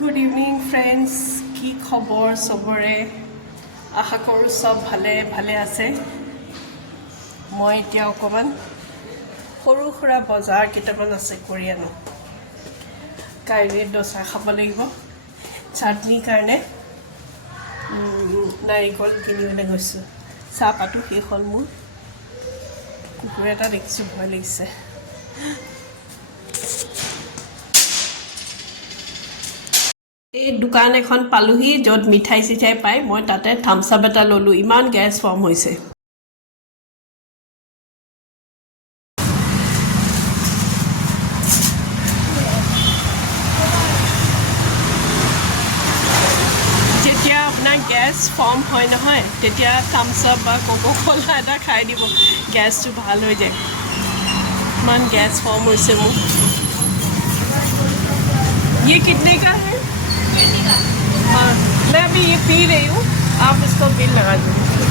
Good evening friends, কি খবৰ চবৰে? আশা কৰোঁ চব ভালে আছে। মই এতিয়া অকণমান সৰু সুৰা বজাৰ কেইটামান আছে কৰি আনো। কাইলৈ দোচা খাব লাগিব। চাটনিৰ কাৰণে নাৰিকল কিনিবলৈ গৈছোঁ। চাহপাতো শেষ হ'ল মোৰ। কুকুৰ এটা দেখিছোঁ, ভয় লাগিছে। এই দোকান এখন পালোহি য'ত মিঠাই চিঠাই পায়। মই তাতে থামছ আপ এটা ল'লোঁ। ইমান গেছ ফৰ্ম হৈছে। যেতিয়া আপোনাৰ গেছ ফৰ্ম হয় নহয়, তেতিয়া থামছ আপ বা কোকা-কোলা এটা খাই দিব, গেছটো ভাল হৈ যায়। ইমান গেছ ফৰ্ম হৈছে মোৰ। ये कितने का है? हाँ, मैं अभी ये पी रही हूँ, आप इसको बिल लगा दीजिए।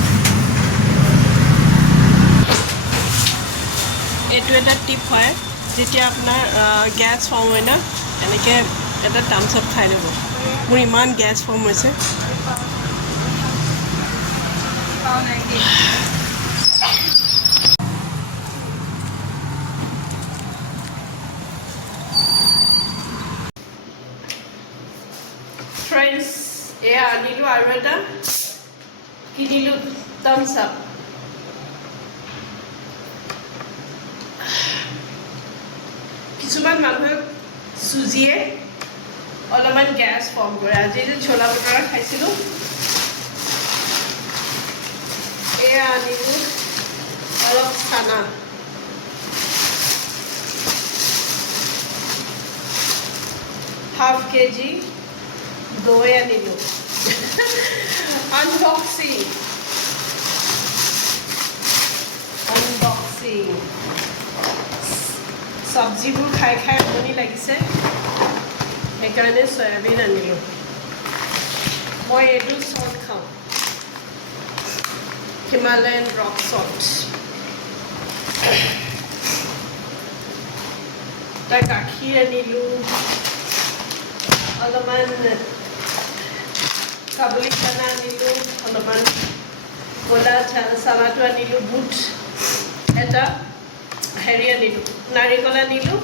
এইটো এটা টিপ হয়, যেতিয়া আপোনাৰ গেছ ফৰ্ম হয় না, এনেকৈ এটা থামছ আপ খাই ল'ব। মোৰ ইমান গেছ ফৰ্ম হৈছে। ফ্ৰেণ্ডছ, এয়া আনিলোঁ আৰু এটা কিনিলোঁ থামছ আপ। কিছুমান মানুহে চুজিয়ে অলপমান গেছ ফৰ্ম কৰে। আজি যে ছোলা ভটোৰা খাইছিলোঁ, এয়া আনিলোঁ অলপ চানা। হাফ কেজি দৈ আনিলোঁ। আনবক্সিং চব্জিবোৰ খাই খাই আমনি লাগিছে, সেইকাৰণে চয়াবিন আনিলোঁ। মই এইটো চল্ট খাওঁ, হিমালয়ান ৰক চল্ট। তাৰ গাখীৰ আনিলোঁ, অলপমান কাবুলী চানা আনিলোঁ, অলপমান ক'লা চানাটো আনিলোঁ, বুট এটা, হেৰি আনিলোঁ, নাৰিকল আনিলোঁ,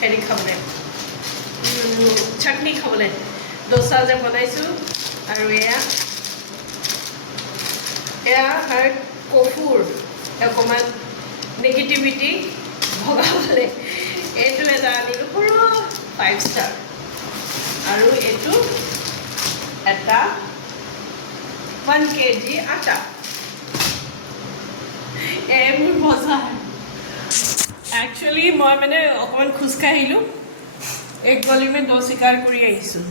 হেৰি খাবলৈ, চাটনি খাবলৈ, দোচা যে বনাইছোঁ। আৰু এয়া কফুৰ অকণমান নিগেটিভিটি ভগাবলৈ এইটো এটা আনিলোঁ, সৰু 5 ষ্টাৰ। আৰু এইটো এটা 1 কেজি আটা। মোৰ বজাৰ। একচুৱেলি মই মানে অকণমান খোজকাঢ়িলোঁ, এক গলি মে 2 শিকাৰ কৰি আহিছোঁ।